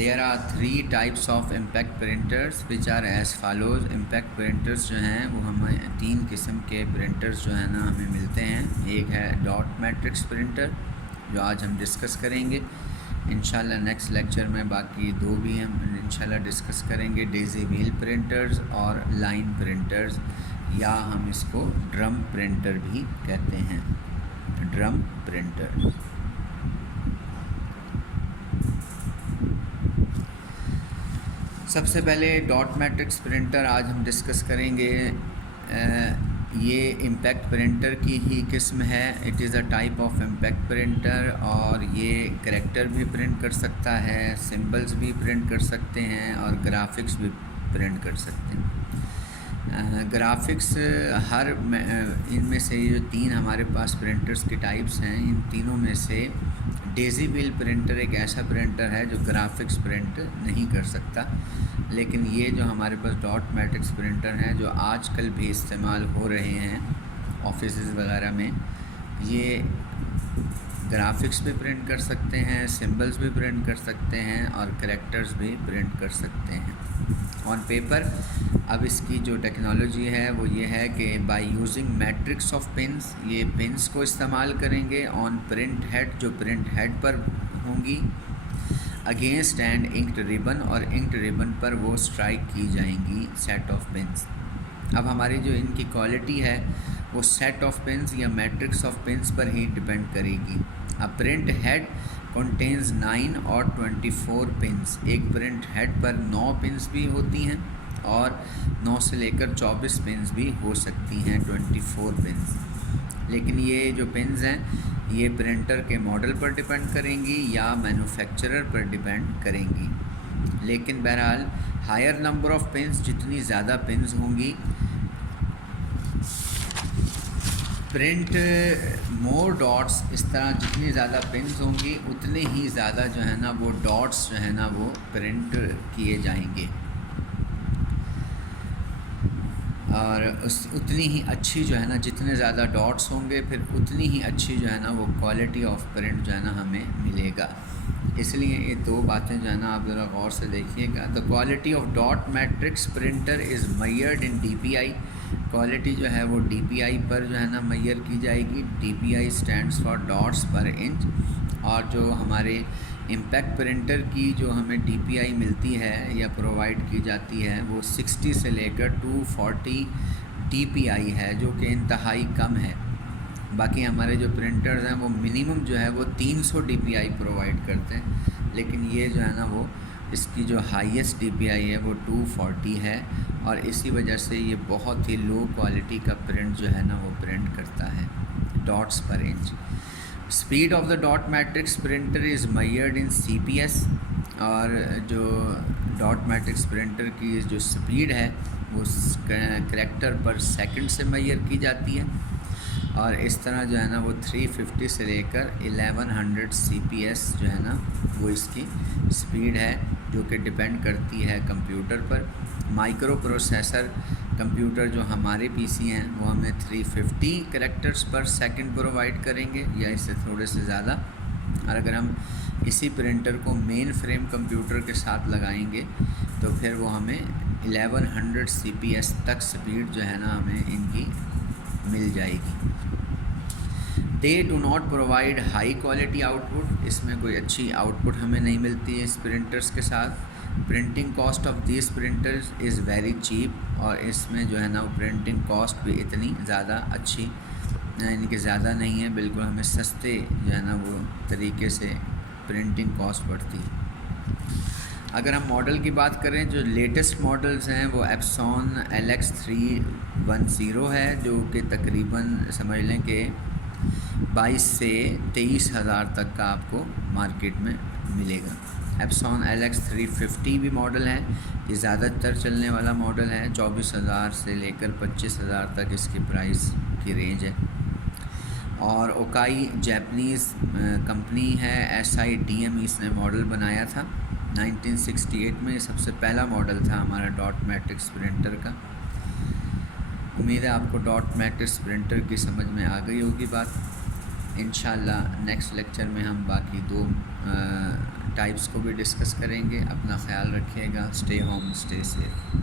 There are 3 types of impact printers which are as follows. impact printers جو ہیں وہ ہمیں 3 قسم کے printers جو ہیں نا ہمیں ملتے ہیں. ایک ہے ڈاٹ میٹرکس پرنٹر جو آج ہم ڈسکس کریں گے انشاءاللہ. نیکسٹ لیکچر میں باقی 2 بھی ہم انشاءاللہ ڈسکس کریں گے. ڈیزی ویل پرنٹرز اور لائن پرنٹرز، یا ہم اس کو ڈرم پرنٹر بھی کہتے ہیں. Drum printer. سب سے پہلے ڈاٹ میٹرکس پرنٹر آج ہم ڈسکس کریں گے. یہ امپیکٹ پرنٹر کی ہی قسم ہے. It is a type of impact printer, اور یہ کریکٹر بھی پرنٹ کر سکتا ہے، سمبلز بھی پرنٹ کر سکتے ہیں، اور گرافکس بھی پرنٹ کر سکتے ہیں. گرافکس ان میں سے یہ جو 3 ہمارے پاس پرنٹرز کی ٹائپس ہیں، ان تینوں میں سے ڈیزی ویل پرنٹر ایک ایسا پرنٹر ہے جو گرافکس پرنٹ نہیں کر سکتا. لیکن یہ جو ہمارے پاس ڈاٹ میٹرکس پرنٹر ہیں جو آج کل بھی استعمال ہو رہے ہیں آفیسز وغیرہ میں، یہ گرافکس بھی پرنٹ کر سکتے ہیں، سمبلز بھی پرنٹ کر سکتے ہیں، اور کریکٹرز بھی پرنٹ کر سکتے ہیں آن پیپر. اب اس کی جو ٹیکنالوجی ہے وہ یہ ہے کہ بائی یوزنگ میٹرکس آف پنس، یہ پنس کو استعمال کریں گے آن پرنٹ ہیڈ، جو پرنٹ ہیڈ پر ہوں گی، اگینسٹ اینڈ انکڈ ریبن، اور انکڈ ریبن پر وہ اسٹرائک کی جائیں گی سیٹ آف پنس. اب ہماری جو ان کی کوالٹی ہے وہ سیٹ آف پنس یا میٹرکس آف پنس پر ہی ڈپینڈ کرے گی. اب پرنٹ ہیڈ کنٹینز 9 اور 24 پنس. ایک پرنٹ ہیڈ پر 9 پنس بھی ہوتی ہیں، اور 9 سے لے کر 24 پنس بھی ہو سکتی ہیں، 24 پنس. لیکن یہ جو پنز ہیں یہ پرنٹر کے ماڈل پر ڈپینڈ کریں گی یا مینوفیکچرر پر ڈپینڈ کریں گی. لیکن بہرحال ہائر نمبر آف پنس، جتنی زیادہ پنز ہوں گی، پرنٹ مور ڈاٹس، اس طرح جتنی زیادہ پنز ہوں گی اتنے ہی زیادہ جو ہے نا وہ ڈاٹس جو ہے نا وہ پرنٹ کیے جائیں گے، اور اتنی ہی اچھی جو ہے نا، جتنے زیادہ ڈاٹس ہوں گے پھر اتنی ہی اچھی جو ہے نا وہ کوالٹی آف پرنٹ جو ہے نا ہمیں ملے گا. اس لیے یہ 2 باتیں جو ہے نا آپ ذرا غور سے دیکھیے گا. The quality of dot matrix printer is measured in D P I. Quality جو ہے وہ ڈی پی آئی پر جو ہے نا میئر کی جائے گی. D P I stands for dots per inch. اور جو ہمارے امپیکٹ پرنٹر کی جو ہمیں ڈی پی آئی ملتی ہے یا پرووائڈ کی جاتی ہے وہ 60 سے لے کر 240 ڈی پی آئی ہے، جو کہ انتہائی کم ہے. باقی ہمارے جو پرنٹرز ہیں وہ منیمم جو ہے وہ 300 ڈی پی آئی پرووائڈ کرتے ہیں، لیکن یہ جو ہے نا وہ اس کی جو ہائیسٹ ڈی پی آئی ہے وہ 240 ہے، اور اسی وجہ سے یہ بہت ہی لو کوالٹی کا پرنٹ جو ہے نا وہ پرنٹ کرتا ہے dots per inch. Speed of the dot matrix printer is measured in C P S. اور جو ڈاٹ میٹرکس پرنٹر کی جو اسپیڈ ہے وہ کریکٹر پر سیکنڈ سے میئر کی جاتی ہے، اور اس طرح جو ہے نا وہ 350 سے لے کر 1100 سی پی ایس جو ہے نا وہ اس کی اسپیڈ ہے، جو کہ ڈپینڈ کرتی ہے کمپیوٹر پر. مائکرو پروسیسر کمپیوٹر جو ہمارے پی سی ہیں وہ ہمیں 350 کریکٹرز پر سیکنڈ پرووائڈ کریں گے یا اس سے تھوڑے سے زیادہ. اور اگر ہم اسی پرنٹر کو مین فریم کمپیوٹر کے ساتھ لگائیں گے تو پھر وہ ہمیں 1100 سی پی ایس تک سپیڈ جو ہے نا ہمیں ان کی مل جائے گی. They do not provide high quality output. اس میں کوئی اچھی آؤٹ پٹ ہمیں نہیں ملتی ہے اس پرنٹرز کے ساتھ. Printing cost of these printers is very cheap. اور اس میں جو ہے نا وہ پرنٹنگ کاسٹ بھی اتنی زیادہ اچھی یعنی کہ زیادہ نہیں ہے، بالکل ہمیں سستے جو ہے نا وہ طریقے سے پرنٹنگ کاسٹ پڑتی ہے. اگر ہم ماڈل کی بات کریں، جو لیٹسٹ ماڈلز ہیں وہ ایپسون LX310 ہے، جو کہ تقریباً سمجھ لیں کہ 22 سے 23 ہزار تک کا آپ کو مارکیٹ میں ملے گا. ایپسون LX350 بھی ماڈل ہے، یہ زیادہ تر چلنے والا ماڈل ہے. 24,000 سے لے کر 25,000 تک اس کی پرائس کی رینج ہے. اور اوکائی جیپنیز کمپنی ہے، SIDM اس نے ماڈل بنایا تھا 1968 میں. یہ سب سے پہلا ماڈل تھا ہمارا ڈاٹ میٹرکس پرنٹر کا. امید ہے آپ کو ڈاٹ میٹرکس پرنٹر کی سمجھ میں آ گئی ہوگی بات. انشاءاللہ نیکسٹ لیکچر میں ہم باقی 2 ٹائپس کو بھی ڈسکس کریں گے. اپنا خیال رکھیے گا. Stay home, stay safe.